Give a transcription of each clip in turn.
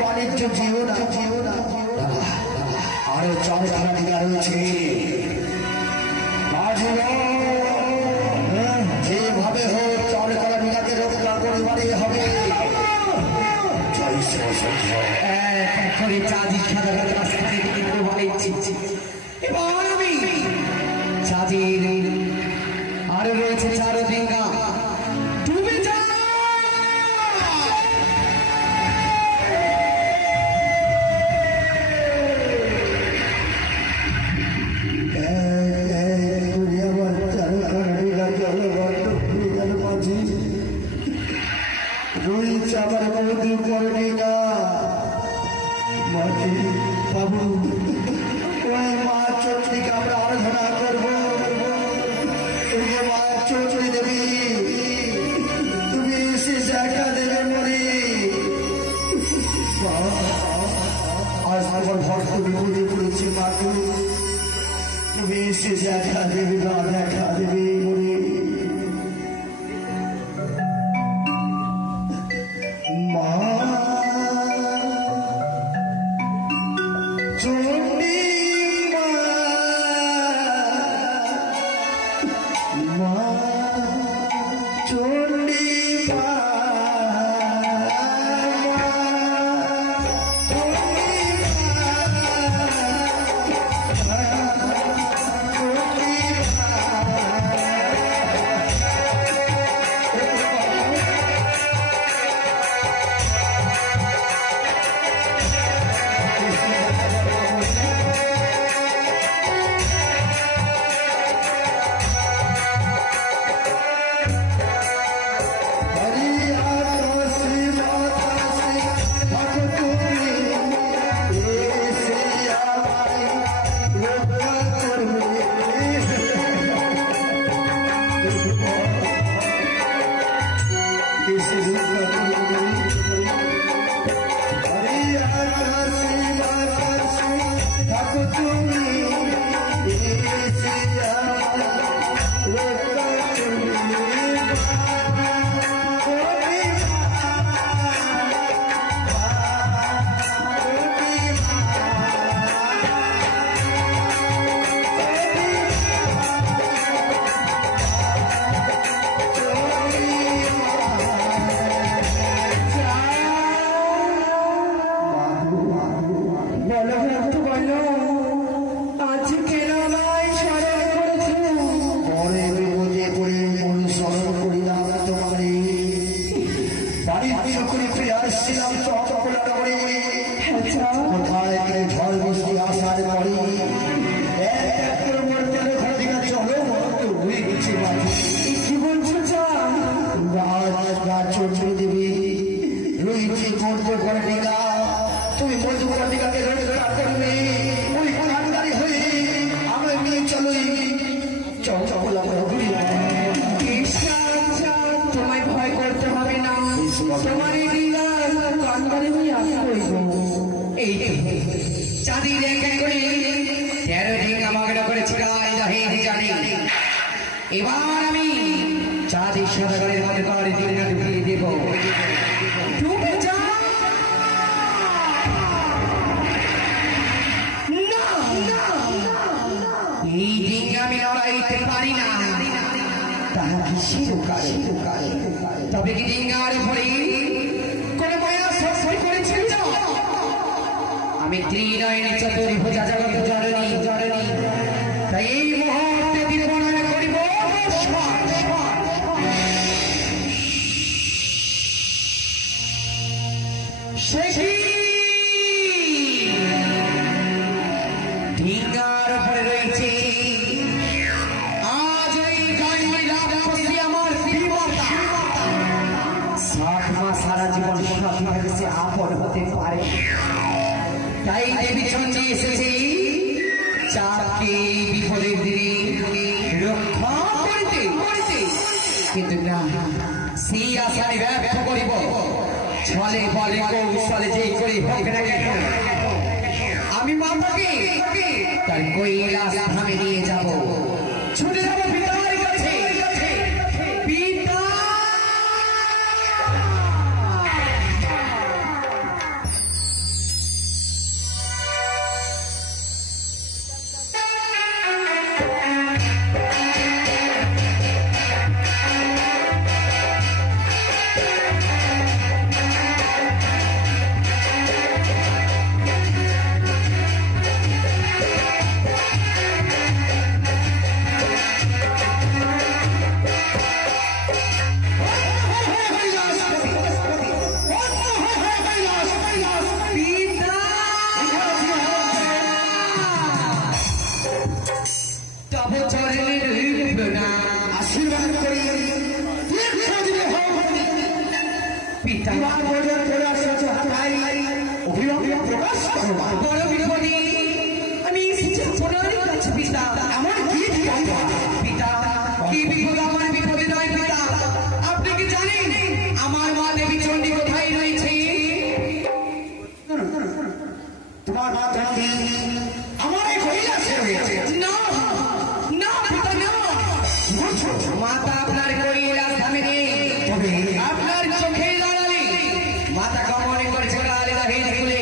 বাণিজ্য জিও না আরো চমৎকার দিকা রয়েছে যেভাবে হোক চমৎকার দিকাকে রক্ষা করবারই হবে। আরো রয়েছে চারো দিকা তুমি রুই চাবার মধ্যে পড়ে না বাবু ওই মা চোখটিকে আমরা আরাধনা করবো মা চোখটি দেবী তুমি এসে দেখা দেবে মনে আজ আমার ভক্ত বিপদে পড়েছে মা তুমি এসে দেখা দেবে না দেখা দেবে মনে মা চন্ডী মা চন্ডী এবার আমি চাঁদি সদাগরের মধ্যে করে দিনে ঢুকিয়ে দেব ডুবে যা এই ডিঙ্গা আমি লড়াইতে পারি না তাহা কি শিরকারে তবে কি ডিঙ্গার উপরে কোন মায়া সই করেছিল আমি ত্রিনয়নী চতুর্ভুজা জগৎ জননী তাই এই মুহূর্তে দিন বর্ণনা করিব ঢিঙ্গার উপরে রয়েছে আজ এই গাড়ি লাভ করছি আমার সারা জীবন সে আপন হতে পারে তাই দেবী চন্ডী এসেছে চাপকে বিপদের দিনে রক্ষা করতে কিন্তু না সেই আশায় ব্যর্থ করিব ছলে বলে কৌশলে যে করে হোক না কেন আমি মাতাকে তার কৈলাস ধামে নিয়ে যাব ছুটে যাব পিতার কাছে পিতা পিতা বড় বিপদে আমি এসেছি আপনার কাছে পিতা। আমার কি পিতা? কি বিপদ? আমার বিপদে নয় পিতা। আপনি কি জানেন আমার মা দেবী চণ্ডী কোথায় রয়েছে? তোমার মা চণ্ডী আমার এই কৈলাসে রয়েছে। না না পিতা না, মাতা আপনার কৈলাস ধামে নেই, আপনার চোখে দাঁড়ালে মাতা গমন করেছে আলাদা হয়ে খুলে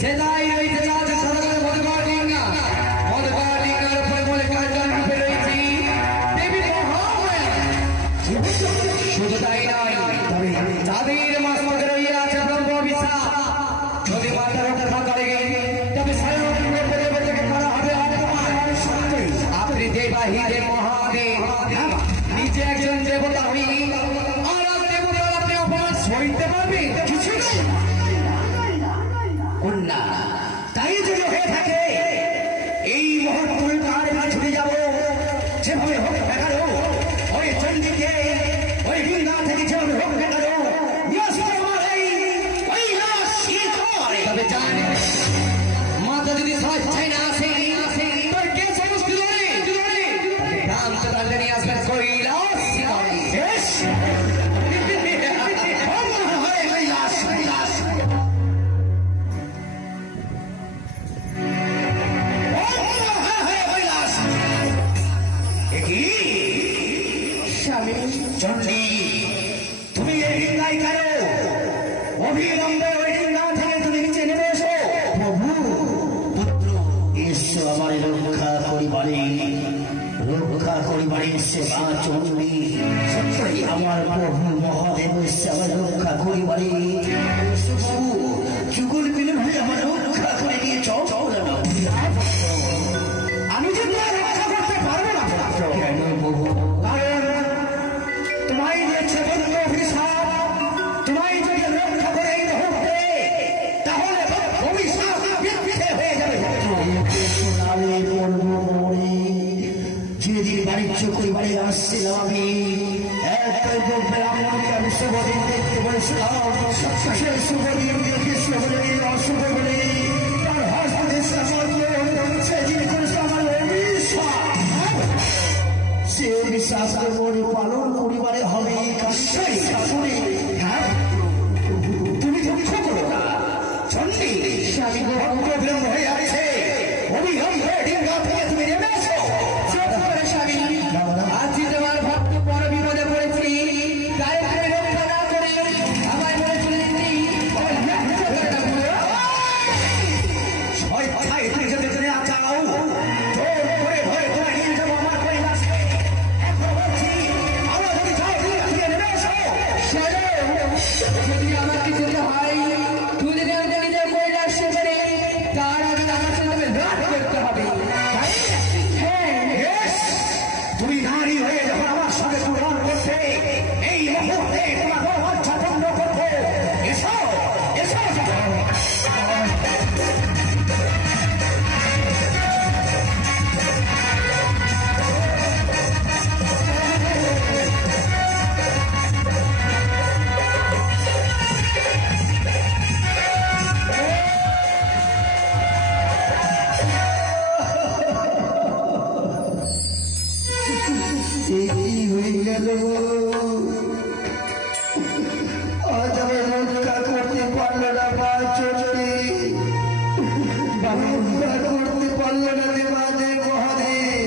সেদাই রয়েছে রাজ সরকার মধুকর ডিঙ্গা। মধুকর ডিঙ্গার উপরে বলে কার্জন রূপে রয়েছে দেবী মহামায়া। শুধু তাই নয়, যাদের মাঝে রয়ে আছে ব্রহ্ম বিশ্বাস, যদি মাতা রক্ষা করে তবে স্বয়ং করা হবে আপনি দেবাহিরে মহাদেব, নিজে একজন দেবতা হই আর দেবতার আপনি অপমান সইতে পারবেন? কিছু না, তাই যদি হয়ে থাকে এই মহৎ কার ছুটে যাব, যেভাবে হোক দেখালো ওই চণ্ডীকে ওই ডিঙ্গা থেকে যেভাবে হোক দেখালো। তবে জানি মাতা যদি স্বেচ্ছায় না আসে তোর কে সমস্ত রাম তো তাহলে নিয়ে আসবেন কৈলাস চণ্ডী, তুমি এই ডিঙ্গাই কেন? অবিলম্বে ওই ডিঙ্গা থেকে তুমি নিচে নেমে এসো। প্রভু পুত্র এসো আমার রক্ষা করিবারে এসে মা চণ্ডী, সত্যি আমার প্রভু মহাদেব এসে আমার রক্ষা করিবারে। প্রভু যুগল মিলন হয়ে আমার রক্ষা করে নিয়ে চল। আমি যে রক্ষা করতে পারবো না। কেন প্রভু? কারণ তোমায় দিয়েছে বন্ধ অভিশাপ। তোমায় যদি রক্ষা করে এই মুহূর্তে, তাহলে অভিশাপ মিথ্যে হয়ে যাবে। যেদিন বাণিজ্য করিবারে আসছিলাম আমি, আমি শুভদিন দেখতে বলেছিলাম। সে শুভদিন কৃষ্ণ বলে অশুভ বলে তার হস্তে সেদিন করেছে আমার অভিশাপ। সে অভিশাপ মনে পালন করিবারে হবে। তুমি দুঃখ করো না চণ্ডী, আমি বিলম্ব হয়ে আছে। অবিলম্বে ডিঙ্গা থেকে তুমি নেমে এসো। আজকে তোমার ভক্ত বড় বিপদে পড়েছি, তাই তুমি রক্ষা না করে আমায় বলে চলে দিচ্ছি। তুমি যদি তুমি চাও জোর করে ধরে তোমায় নিয়ে যাবো আমার কৈলাসে। এখন বলছি আমরা যদি চাও তুমি নেমে এসো। যদি আমার কিছু হয় তুই যদি নিজের কৈলাস শেষে তার আগে আমার সাথে লড়াই করতে হবে। তুমি নারী হয়ে যখন আমার সাথে তুলন করছে, এই মুহূর্তে তোমার রোমাঞ্চ পূর্ণ করবো। এসো এসো। আজ আমি রক্ষা করতে পারলো না মা চণ্ডী, রক্ষা করতে পারলো না দেবাদে মহাদেব।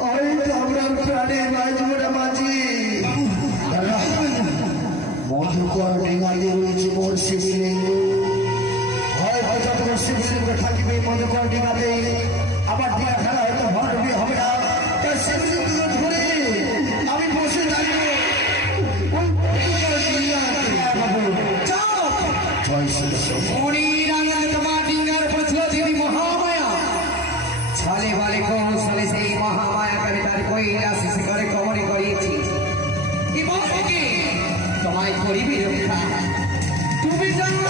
হয়তো আমরা প্রাণে বাঁচবো না বাঁচি। মধুকর ডিঙ্গাতে রয়েছে মোর শিবলিঙ্গ। হয়তো যখন শিবলিঙ্গ থাকিবে মধুকর ডিঙ্গাতে আমার ডিঙ্গা খেলা হয়তো ভণ্ডবি হবে না। তাই শিবলিঙ্গ ধরে আমি বসে থাকবো। ছলে বলে কৌশলে সেই মহামায়াকে তার কৈলাস শিখরে কবরে করিয়েছি এবং তোমায় করিবি রক্ষা। তুমি জানো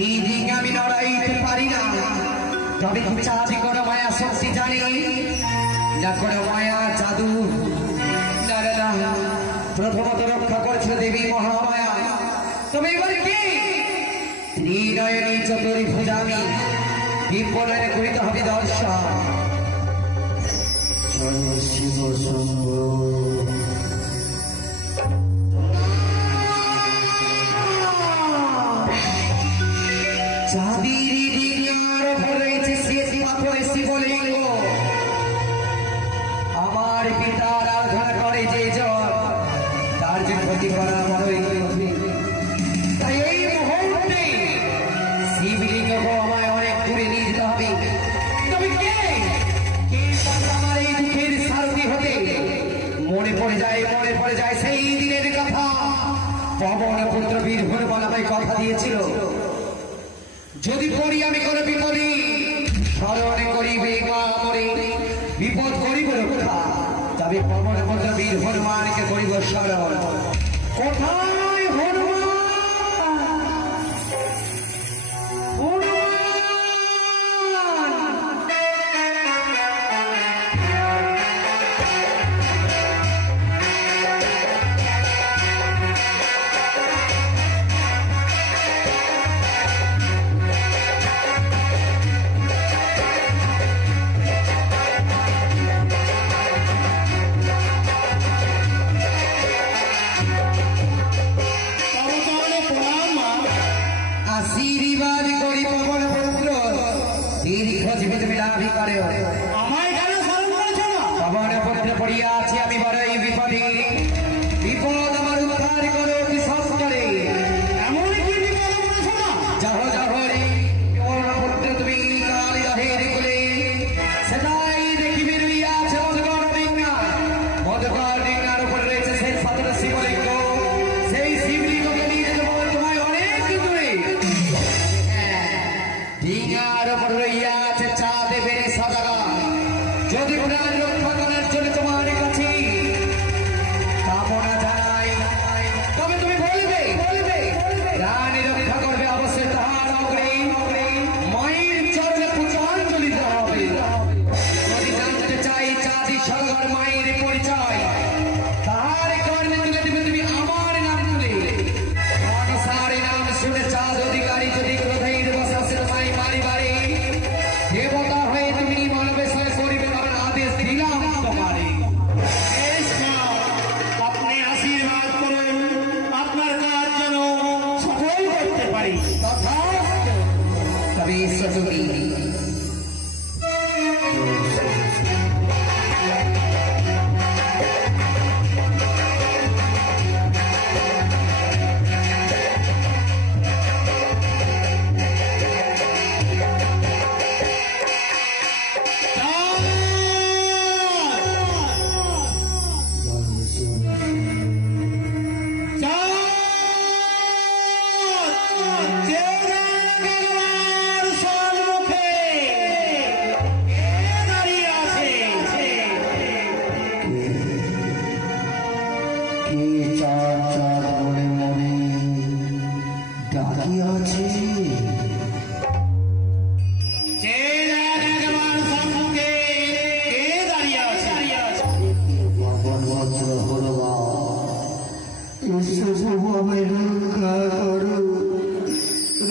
এই দিন আমি লড়াইতে পারি না, তবে চাঁদি কোনো মায়া শক্তি জানি না কোনো মায়া জাদু, না না, প্রথমত রক্ষা করেছিল দেবী মহামায়া। তবে এবার কি ত্রিনয়নী চতুর্ভুজামি বিপণনে করিতে হবে দর্শন। শিব শম্ভ আমার পিতার আরাধনা করে যে জন তার যে ক্ষতি করা বড়ই কঠিন। তাই এই মুহূর্তে শিবলিঙ্গকে আমায় অনেক দূরে নিয়ে যেতে হবে। তবে কে আমার এই দুঃখের সারথি হতে মনে পড়ে যায় সেই দিনের কথা। পবন পুত্র বীর হনুমান আমায় কথা দিয়েছিল, যদি পড়ি আমি কোনো বিপদে স্মরণ করিবে মরে বিপদ করিব রক্ষা, তবে পবন পুত্র বীর হনুমানকে করিব স্মরণ। কোথায় হনুমান? আশীর্বাদ করি পবন পুত্র দীর্ঘ জীবিত বিলাভি করে। আমায় কেন স্মরণ করেছ না? পবন পুত্র পড়িয়া আছি আমি বড়ই বিপদে, বিপদ আমার উদ্ধার করো অতি সত্তরে। এমন কি বিপদ করেছ না? যাহ যাহ রে পবন পুত্র তুমি কালী রহের কুলে, সেটাই দেখিবে রইয়াছে মধুকর ডিঙ্গা। মধুকর ডিঙ্গার উপর রয়েছে সেই সতর শিবলিঙ্গ, সেই শিবলিঙ্গকে নিয়ে যাবো তোমায় অনেক দূরে। ডিঙ্গার উপর রইয়াছে চাঁদ বেড়ে সদাগা, যদি প্রাণ রক্ষা করার জন্য তোমার কাছে কামনা জানাই, তবে তুমি বলবে প্রাণ রক্ষা করবে অবশ্যই তাহার অগ্রে মায়ের চরণে পুষ্পাঞ্জলি দিতে হবে। যদি জানতে চাই চাঁদি সরকার মায়ের পরিচয়, তাহার কর্ণে তুলে দিবে তুমি আমার নাম তুলে। অনুসারে নাম শুনে চাঁদ অধিকারী যদি ক্রোধের বসে মাই মারি বাড়ি, দেবতা হয়ে তুমি মনোবেশনে করিবে আমার আদেশ দিলাম তোমারে। আপনি আশীর্বাদ করুন, আপনার কাজ যেন সফল করতে পারি। তথাস্তু। তবে ঈশ্বর তুমি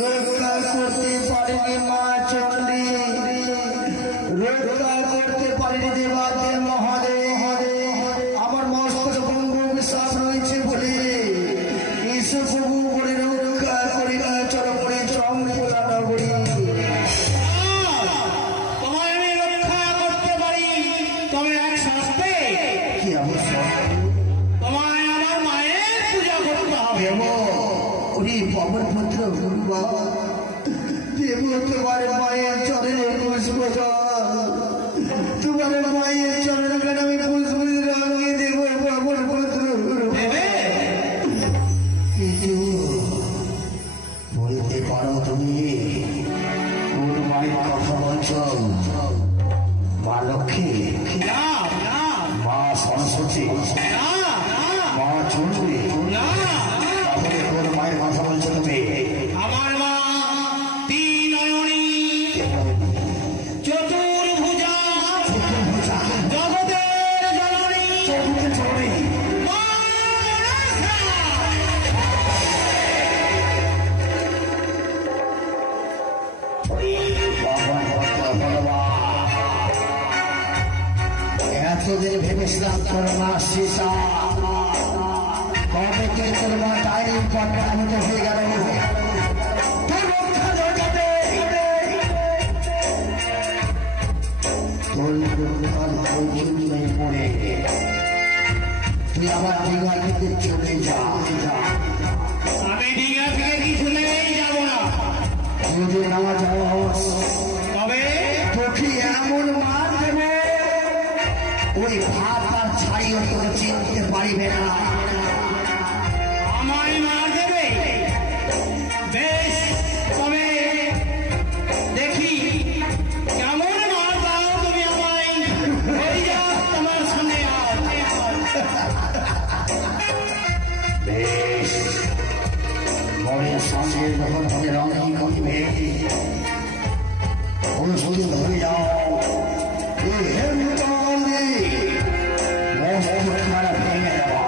রক্ষা করতে পারেনি মা চন্ডী, রক্ষা করতে পারেনি দেবাদেব মহাদেব। আমার মস্তক ভঙ্গ বিশ্বাস রয়েছে বলে ঈশ্বর প্রভু বলে রক্ষা করি না চল করে চম্পলা নগরী। তোমায় আমি রক্ষা করতে পারি, তবে এক শর্তে। কি অবশ্যই? তোমায় আমার মায়ের পূজা করতে হবে। পবন পুত্র দেব তোমার মায়ের চরণে পুষ্প, তোমার মায়ের চরণে আমি পুষ্প লাগিয়ে দেব। পবন পুত্র বলতে পারো তুমি কোন মায়ের কথা বলছ? মা লক্ষ্মী, মা সরস্বতী, মা চন্ডী, তাহলে কোন মায়ের কথা বলছো তুমি? আমার মা ত্রিনয়নী চতুর্ভুজা জগৎ এতদিন ভেবেছিলাম তোর মা সীতা কবে কে তোর মা টাইম পটে আহত হয়ে গেল পড়ে তুই আবার দীঘা থেকে চলে যা আমি দীঘা থেকে কিছু নেই যাবো না যদি না যাওয়াস তবে তোকে এমন মার দেবে ওই ভাত আর ছাইও তোকে চিনতে পারিবে না আমায় মার দেবে বেশ তবে দেখি কেমন মার দাও তুমি আমায় হয়ে যাও তোমার সামনে বেশ বরের সঙ্গে যখন তোকে রঙিন করিবে অনুষ্ঠিত হয়ে যাও খারাপ ভেঙে দেওয়া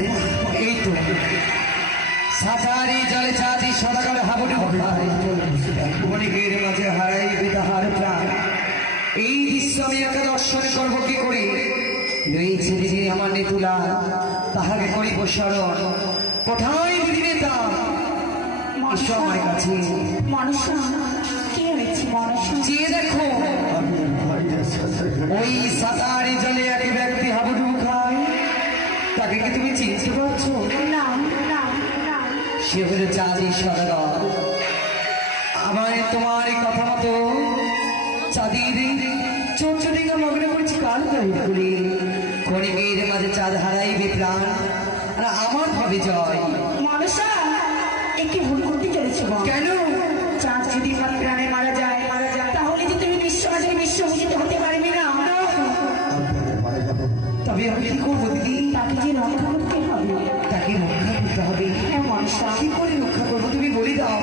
পারে না। এই তো সাঁতারি জলে চাঁদি সদাগর হাবুডুবু খায়, বণিকের মাঝে হারাইবে তাহার প্রাণ। এই দৃশ্য আমি একা দর্শন করবো কি করে? রয়েছে দিদি আমার নেতুলা, তাহাকে করিব স্মরণ। কোথায় দিদি নেতা? এসো আমার কাছে। মনসা কি হয়েছে মনসা? চেয়ে দেখো, আমি ভাইয়ের সাথে ওই সাঁতারি জলে এক ব্যক্তি হাবুডুবু খায়। তাকে কি তুমি চিনতে পারছো? না না না, সে হলো চাঁদি সদাগর। আমায় তোমার এই কথা মতো চাঁদির চোরচটিকা মগ্ন করছি কাল করে ক্ষণিকের মাঝে চাঁদ হারাইবে প্রাণ, আর আমার হবে জয়। মনসা একটি ভুল করতে চলেছে। কেন? চাঁদ যদি আমার প্রাণে মারা যায় তাহলে যে তুমি বিশ্বমাঝে বিশ্বভূষিত হতে পারবে না। তবে আমি কি করবো দিদি? তাকে যে রক্ষা করতে হবে। তাকে রক্ষা করতে হবে। হ্যাঁ মনসা। কি করে রক্ষা করবো তুমি বলে দাও।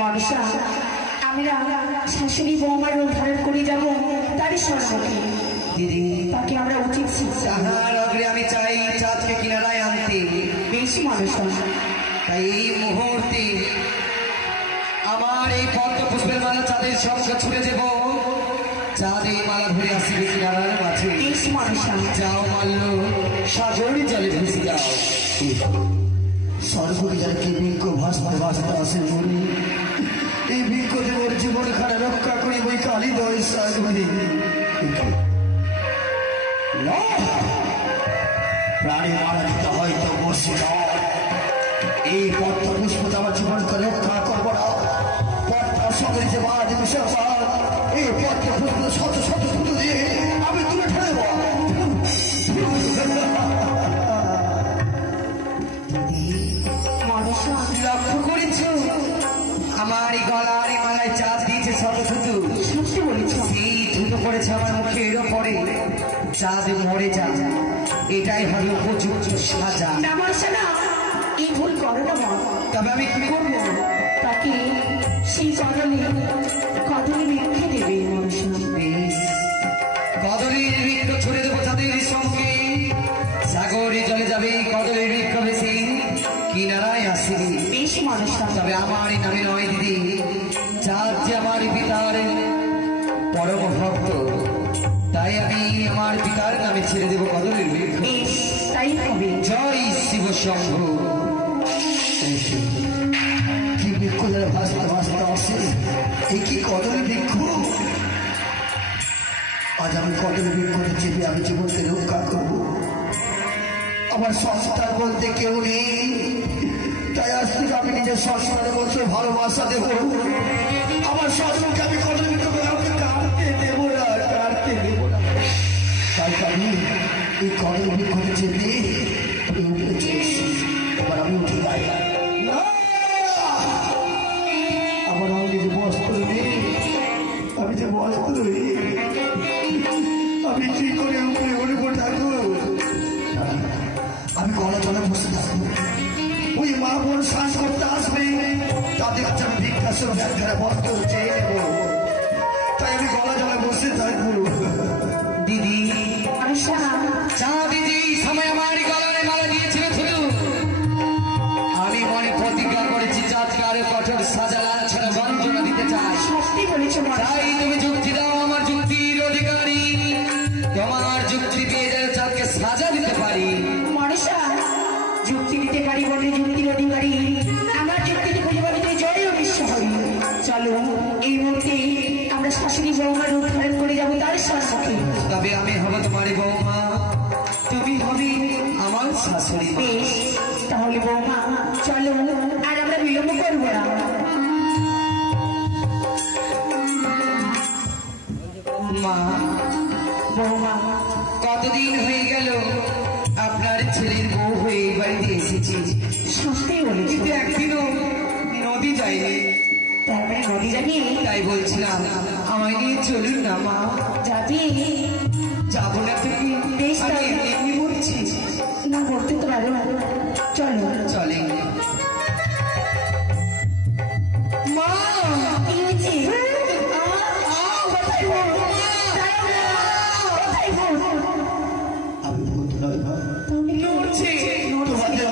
মনসা আমরা শাশুড়ি বৌমার রূপ ধারণ করে যাব তারই সম্মুখে। দিদি তাকে আমরা উচিত শিক্ষা। তাহার অগ্রে আমি চাই চাঁদকে কিনারায় আনতে। বেশি মনসা। তাই এই মুহূর্তে আমার এই পদ্ম পুষ্পের মালা চাঁদের সঙ্গে ছুড়ে দেব। চাঁদ এই মালা ধরে আসবে কিনারার মাঝে। বেশি মনসা। যাও মাল্য, সাগরে জলে ভেসে যাও। স্বর্গকে বৃক্ষ ভাসতে ভাসতে আসে মনি। এই বৃক্ষ দেবর জীবন খানে রক্ষা করি বই কালী দয় সাগরি। প্রাণী মারা দিতে হয়তো বসে এই পদ্ম পুষ্প আমার জীবনকে রক্ষা করবো না। পদ্মার সঙ্গে যে বাদ বিশাল এই পদ্ম পুষ্প শত শত ফুটো দিয়ে আমি তুলে ফেলব। মনসা লক্ষ্য করেছ আমার এই গলার এই মালায় চাঁদ দিয়েছে শত শুধু। সত্যি বলেছ। সেই ধুলো পড়েছে আমার মুখের ওপরে। চাঁদ মরে যা, এটাই হবে উপযুক্ত সাজা। না মনসা না, এই ভুল করো না মা। তবে আমি কি করবো? তাকে সেই কদলে বৃক্ষে দেবে মনসা। বেশ, কদলের বৃক্ষ ছড়ে দেবো চাঁদের সঙ্গে। সাগরে জলে যাবে কদলের বৃক্ষ ভেসে কিনারায় আসবে। বেশ মনসা। তবে আমার নামে নয় দিদি, চাঁদ যে আমার পিতার পরম ভক্ত, তাই আমি আমার পিতার নামে ছেড়ে দেবো কদলের বৃক্ষ। বেশ তাই হবে। জয় শিব শম্ভু। কি বৃক্ষ যারা ভাসতে ভাসতে আসে, এই কি কদলের বৃক্ষ? আজ আমি কদলের বৃক্ষতে চেপে আমি জীবনকে রক্ষা করব। আমার সংস্কার বলতে কেউ নেই, তাই আজ থেকে আমি নিজের সংস্কারের বলতে ভালোবাসা দেব। আমার সংস্কারকে আমি কদলের বৃক্ষকে আমাকে কাটতে দেবো না, কাটতে দেবো না। তাই আমি এই কদলের বৃক্ষতে চেপে আমি উঠে চলেছি। এবার আমি উঠে যাই না। আমার আমি যে বস্ত্র নেই, আমি যে বস্ত্র নেই, আমি কি করে উপরে উঠব ঠাকুর? আমি গলা জলে বসে থাকবো। ওই মা বোন শ্বাস করতে আসবে, তাদের কাছে আমি ভিক্ষাসন ব্যাখ্যারা বস্ত্র চেয়ে নেবো। তাই আমি গলা জলে বসে থাকবো। দিদি মনসা চাঁদ যে সময় আমার গলায় মালা দিয়েছিল শুধু, আমি মনে প্রতিজ্ঞা করেছি চাঁদকে আরো কঠোর সাজা লাঞ্ছনা বঞ্চনা দিতে চাই। সত্যি বলেছ মনসা। তাই তুমি যুক্তি দাও, আমার যুক্তির অধিকারী। তোমার যুক্তি পেয়ে যেন চাঁদকে সাজা দিতে পারি। মনসা যুক্তি দিতে পারি বলে যুক্তির অধিকারী। আমার যুক্তিতে পরিবারিত জয় ও বিশ্ব হবে। চলো এই মুহূর্তে আমরা শাশুড়ি বৌমার রূপ ধারণ করে যাবো তার সম্মুখে। তবে আমি হব তোমার বৌমা, তুমি হবে আমার শাশুড়ি মা। বেশ তাহলে বৌমা চলো, আর আমরা বিলম্ব করবো না। মা, বৌমা কতদিন হয়ে গেল আপনার ছেলের বউ হয়ে এই বাড়িতে এসেছি, সত্যি বলেছ। কিন্তু একদিনও নদী যায়নি। তারপরে নদী জানি তাই বলছিলাম আমায় নিয়ে চলুন না মা। যাবি যাবো না তো কি? বেশ আমি তাই। এমনি বলছি। না করতে তো পারো না। চলো চলে মা। কি হয়েছে? কোথায় ভূত? কোথায় ভূত? আমি ভূত নয় মা। নড়ছে। তোমাদের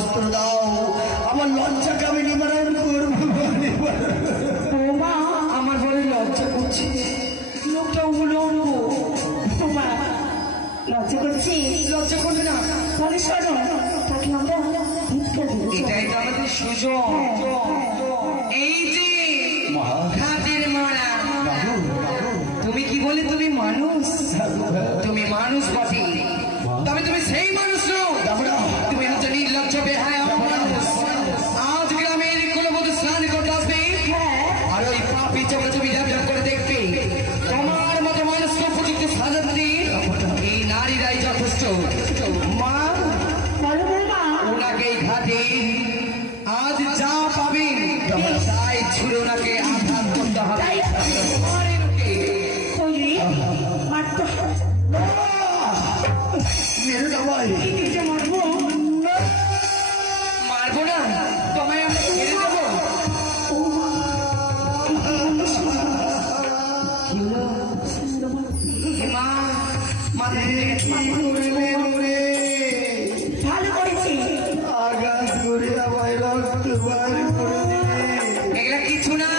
বস্ত্র দাও, আমার লজ্জাকে আমি নিবারণ করবো। বৌমা আমার বড় লজ্জা করছে, লোকটা উলঙ্গ। বৌমা লজ্জা করছি? লজ্জা করবে না, তাহলে শোনো, তাকে আমরা ভিক্ষা দেবো। এটাই তো আমাদের সুযোগ। এই যে হাতের মারা, তুমি কি বলে তুমি মানুষ? তুমি মানুষ বটে, তবে তুমি সেই মানুষ নও। তুমি হচ্ছে নির্লজ্জ বেহায়া মানুষ। আজ গ্রামের কুলবধূ স্নান করতে আসবে, আর ওই পাপী চোখে তুমি ঝাপঝাপ করে দেখবে। তোমার মতো মানুষকে উপযুক্ত সাজা দিতে এই নারীরাই যথেষ্ট। মা ওনাকে এই ঘাটে আজ যা পাবেন তাই ছিল ওনাকে আঘাত করতে হবে। মারবো না, তোমায় আমরা ছেড়ে দেবো। মা মাথা ভালো করেছি, আঘাত করে আমায় রক্ত বার করে দিলে। এগুলা কিছু না,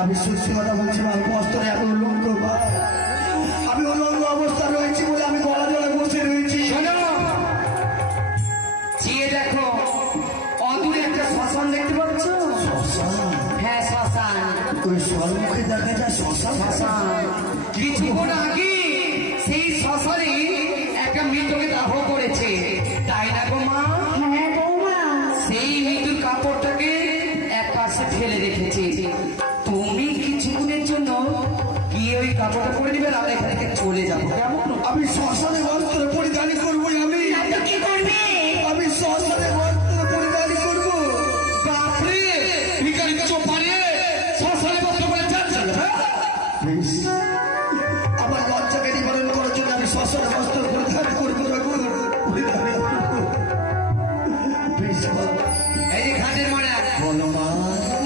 আমি সত্যি কথা বলছি মা, বস্ত্রে আমি উলঙ্গ মা, আমি উলঙ্গ অবস্থা রয়েছি বলে আমি গলা জলে বসে রয়েছি। চেয়ে দেখো অদূরে একটা শ্মশান দেখতে পাচ্ছ? হ্যাঁ শ্মশান। ওই সম্মুখে দেখা যায় শ্মশান। শ্মশান কিছুক্ষণ আগে সেই শ্মশানে একটা মৃতকে দাহ করেছে, তাই না গো মা? হ্যাঁ বৌমা। সেই মৃত্যুর কাপড়টাকে এক পাশে ফেলে রেখেছে। তুমি কিছুক্ষণের জন্য গিয়ে ওই কাপড়টা পরে দিবে, আমরা এখান থেকে চলে যাবো, কেমন? আমি শ্মশানে বস্ত্র পরিধান করবো। কি করবে? আমি শ্মশানে বস্ত্র পরিধান করবো। বাপরে ভিখারি চোপারে শ্মশানে বস্ত্র পরে যাচ্ছে। আমার লজ্জাকে নিবারণ করার জন্য আমি শ্মশানে বস্ত্র পরিধান করবো। এই যে ঘাটের মারা বলো মা।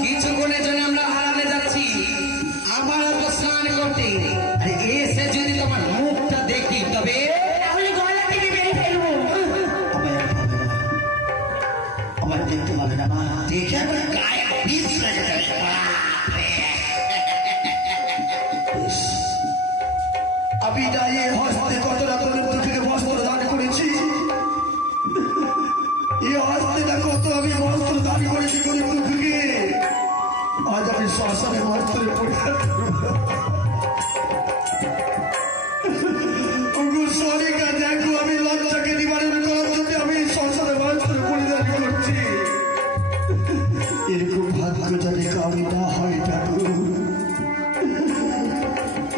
কিছুক্ষণের জন্য আমরা আরামে যাচ্ছি, আমার তো স্নান করতে। এসে যদি তোমার মুখটা দেখি তবে তাহলে গলা থেকে বেরিয়ে ফেলবো। আমার দেখতে পাবে না মা, দেখে আমার গায়ে বিষ লেগে যাবে। আমি দাঁড়িয়ে হস্তে কত রকমের দুঃখকে বস্ত্র দান করেছি। এই হস্তে দেখো তো আমি বস্ত্র দান করেছি গরিব দুঃখকে। আজ আমি শ্মশানে বস্ত্রে পরিধান করবো। সরিকা দেখো, আমি লজ্জাকে নিবারণ করার জন্য আমি শ্মশানে বস্ত্র পরিধান করছি। এরকম ভাগ্য যদি কাউরি না হয় ঠাকুর,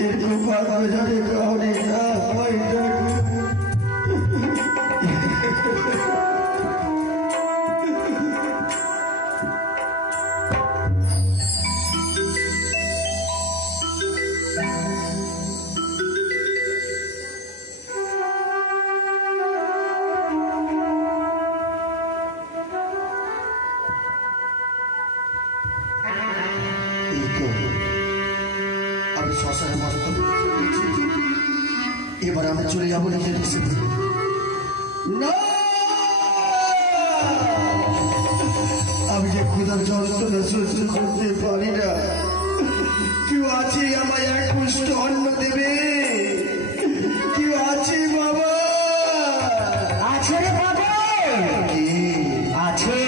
এরকম ভাগ্য যদি কাউরি না হয় ঠাকুর। আমি শ্মশানে বস্ত্র, এবার আমি চলে যাবো নিজের দেশে। না, আমি যে ক্ষুধার যন্ত্রণা সহ্য করতে পারি না। কেউ আছে আমায় এক পুষ্ট অন্ন দেবে? কেউ আছে বাবা? আছে রে বাবা, আছে।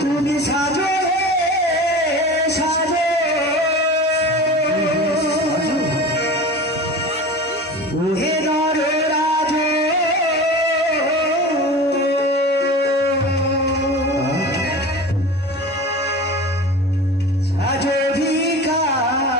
তুমি সাজো সাজো ওহে নর রাজ, সাজো ভিখারি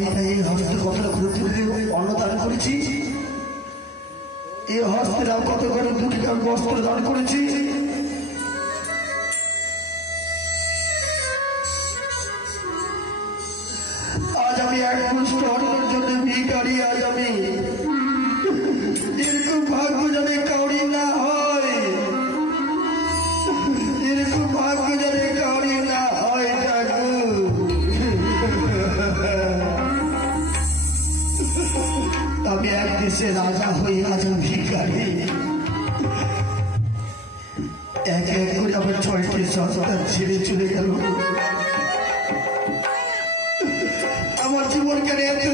আমি তাই এই হস্তে কতটা ক্ষুদ্র অন্নদান করেছি, এই হস্তে কত করে দুঃখীকে আমি বস্ত্র দান করেছি। আজ আমি এক মুষ্ট অন্নের জন্য ভিখারি। আজ আমি এরকম ভাগ্য জানে কাউরি না হয়, এরকম ভাগ্য জানে কাউরি না হয়। ঠাকুর আমি এক দেশে রাজা হই, আজ আমি ভিখারি। এক এক করে আমার 6টি সন্তান ছেড়ে চলে গেল। আমার জীবন কেন এত